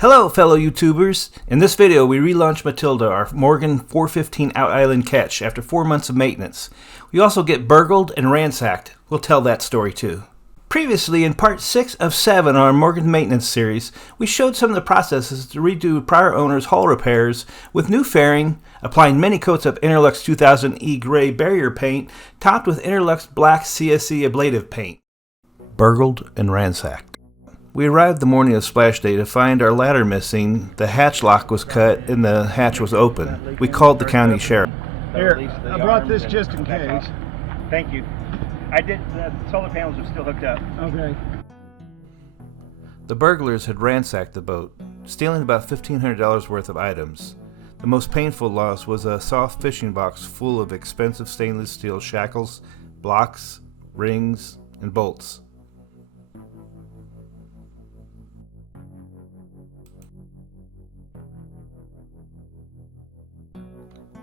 Hello fellow YouTubers! In this video we relaunch Matilda, our Morgan 415 Out Island catch, after 4 months of maintenance. We also get burgled and ransacked. We'll tell that story too. Previously, in part 6 of 7 on our Morgan maintenance series, we showed some of the processes to redo prior owner's hull repairs with new fairing, applying many coats of Interlux 2000E gray barrier paint, topped with Interlux black CSE ablative paint. Burgled and ransacked. We arrived the morning of splash day to find our ladder missing, the hatch lock was cut, and the hatch was open. We called the county sheriff. Here, I brought this just in case. Thank you. I did, the solar panels are still hooked up. Okay. The burglars had ransacked the boat, stealing about $1,500 worth of items. The most painful loss was a soft fishing box full of expensive stainless steel shackles, blocks, rings, and bolts.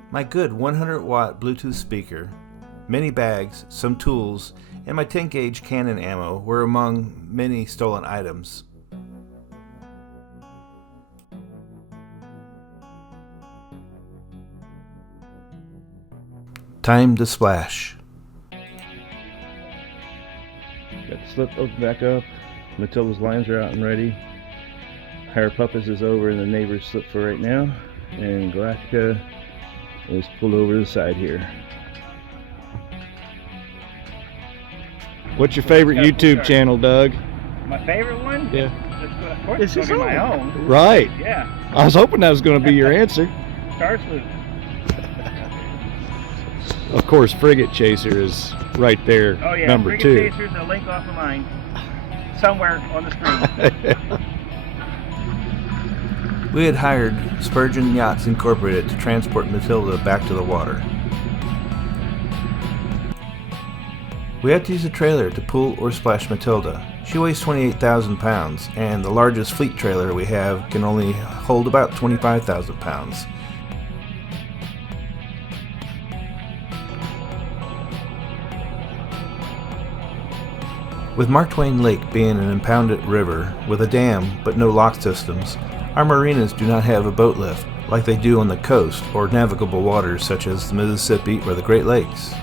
My good 100-watt Bluetooth speaker, many bags, some tools, and my 10-gauge Canon ammo were among many stolen items. Time to splash. Got the slip open back up. Matilda's lines are out and ready. Higher Puppets is over in the neighbor's slip for right now, and Galactica is pulled over to the side here. What's your favorite YouTube channel, Doug? My favorite one? Yeah. Of course, it's going to be my own. Right. Yeah. I was hoping that was going to be your answer. StarSloop. Of course, Frigate Chaser is right there, Oh yeah, number 2. Frigate Chaser's a link off of mine. Somewhere on the screen. We had hired Spurgeon Yachts Incorporated to transport Matilda back to the water. We had to use a trailer to pull or splash Matilda. She weighs 28,000 pounds, and the largest fleet trailer we have can only hold about 25,000 pounds. With Mark Twain Lake being an impounded river with a dam but no lock systems, our marinas do not have a boat lift like they do on the coast or navigable waters such as the Mississippi or the Great Lakes.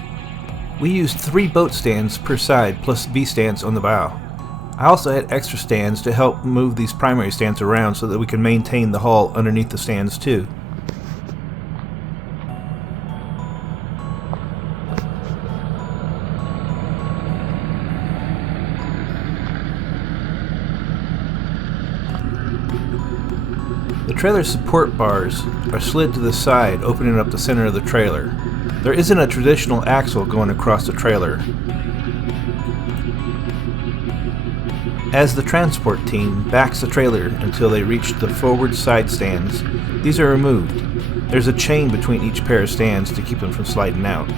We used 3 boat stands per side plus V-stands on the bow. I also had extra stands to help move these primary stands around so that we can maintain the hull underneath the stands too. The trailer support bars are slid to the side, opening up the center of the trailer. There isn't a traditional axle going across the trailer. As the transport team backs the trailer until they reach the forward side stands, these are removed. There's a chain between each pair of stands to keep them from sliding out.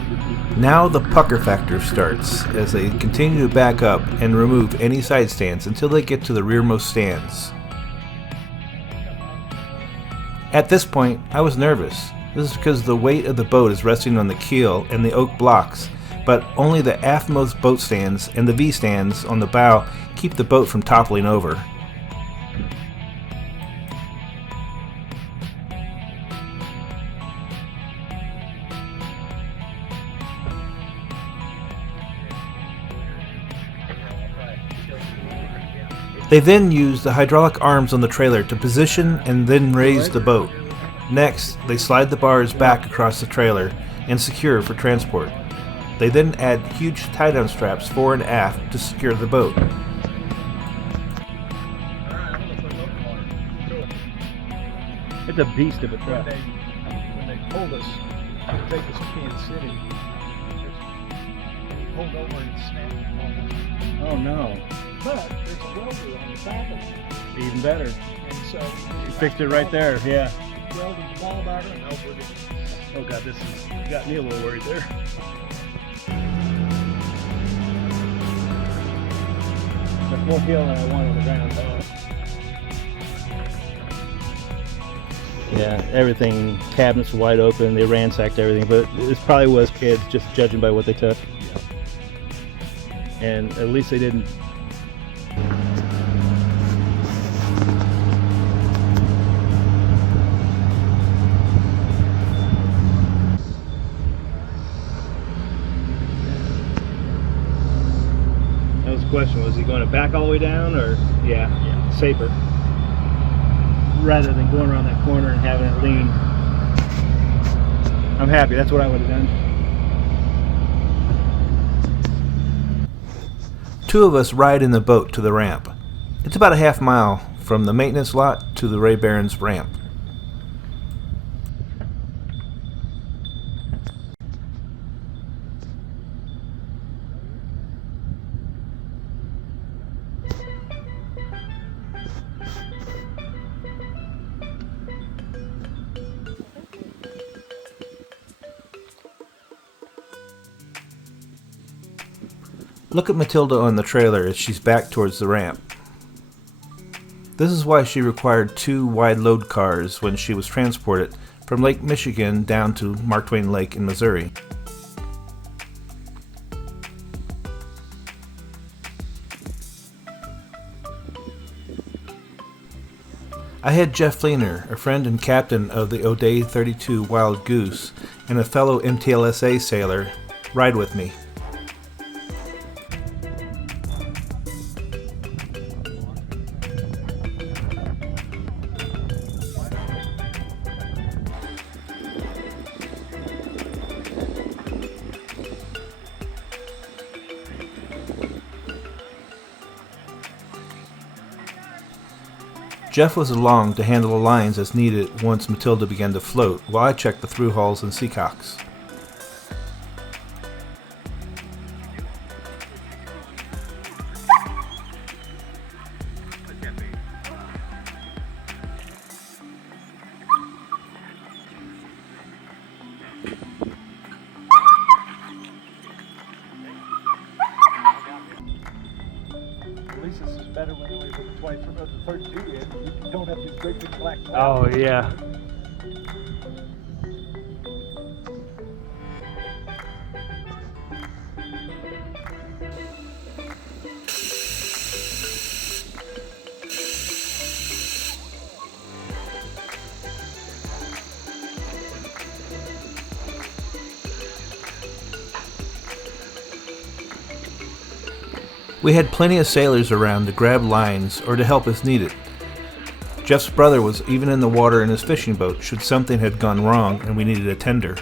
Now the pucker factor starts as they continue to back up and remove any side stands until they get to the rearmost stands. At this point, I was nervous. This is because the weight of the boat is resting on the keel and the oak blocks, but only the aftmost boat stands and the V-stands on the bow keep the boat from toppling over. They then use the hydraulic arms on the trailer to position and then raise the boat. Next, they slide the bars back across the trailer and secure for transport. They then add huge tie-down straps fore and aft to secure the boat. It's a beast of a truck. When they pulled us to take us to Kansas City, they pulled over and snapped. Oh no. But there's a welder on the back of it. Even better. And so You fixed it right there. Yeah. welded the ball back and over it. Oh god, this has got me a little worried there. The full feeling I want on the ground though. Yeah, everything, cabinets were wide open, they ransacked everything, but it probably was kids, just judging by what they took. And at least they didn't the question. Was he going to back all the way down, or yeah, safer, rather than going around that corner and having it lean? I'm happy. That's what I would have done. Two of us ride in the boat to the ramp. It's about a half mile from the maintenance lot to the Ray Barron's ramp. Look at Matilda on the trailer as she's back towards the ramp. This is why she required 2 wide load cars when she was transported from Lake Michigan down to Mark Twain Lake in Missouri. I had Jeff Fleener, a friend and captain of the O'Day 32 Wild Goose and a fellow MTLSA sailor, ride with me. Jeff was along to handle the lines as needed once Matilda began to float, while I checked the through hulls and seacocks. At least this is better when you only put the 23 or the 32 in. You don't have these great big black clouds. Oh yeah. We had plenty of sailors around to grab lines or to help as needed. Jeff's brother was even in the water in his fishing boat should something had gone wrong and we needed a tender.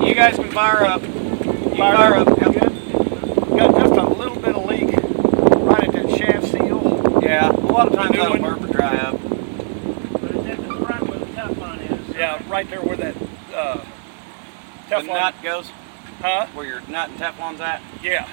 You guys can fire up. You fire up. Yep. Got just a little bit of leak right at that shaft seal. Yeah, a lot of times that'll burp or dry up. But it's at the front where the Teflon is. Yeah, right there where that The Teflon nut goes? Huh? Where your nut and Teflon's at? Yeah.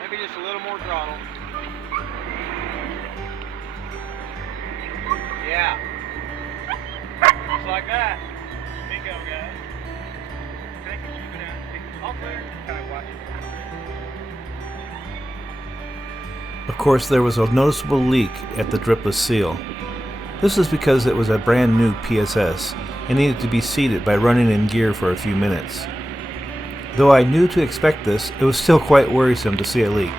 Maybe just a little more throttle. Yeah. Just like that. Bingo, guys. Take it, keep it down. All clear. Kind of watch Of course, there was a noticeable leak at the dripless seal. This is because it was a brand new PSS and needed to be seated by running in gear for a few minutes. Though I knew to expect this, it was still quite worrisome to see a leak.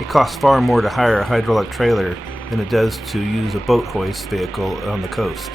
It costs far more to hire a hydraulic trailer than it does to use a boat hoist vehicle on the coast.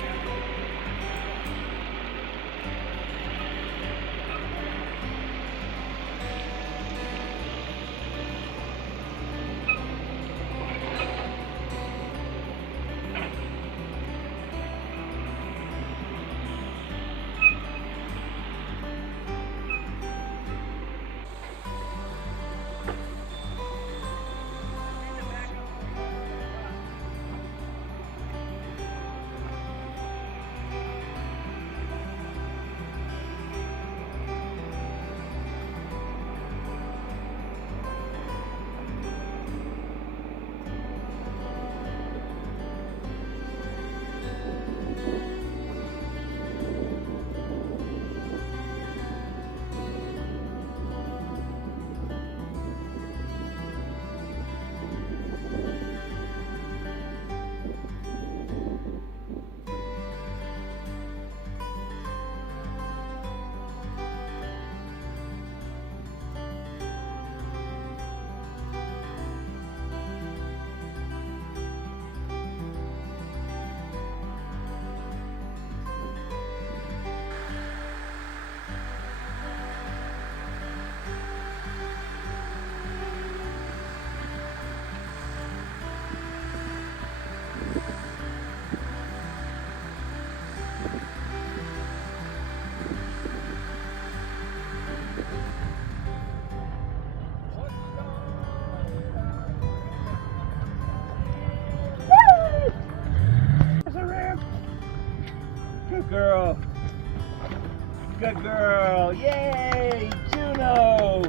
Good girl. Good girl. Yay, Juno.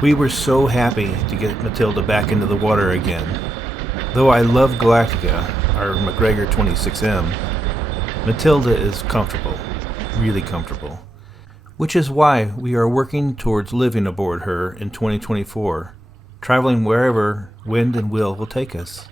We were so happy to get Matilda back into the water again. Though I love Galactica, our McGregor 26M, Matilda is comfortable, really comfortable, which is why we are working towards living aboard her in 2024, traveling wherever wind and will take us.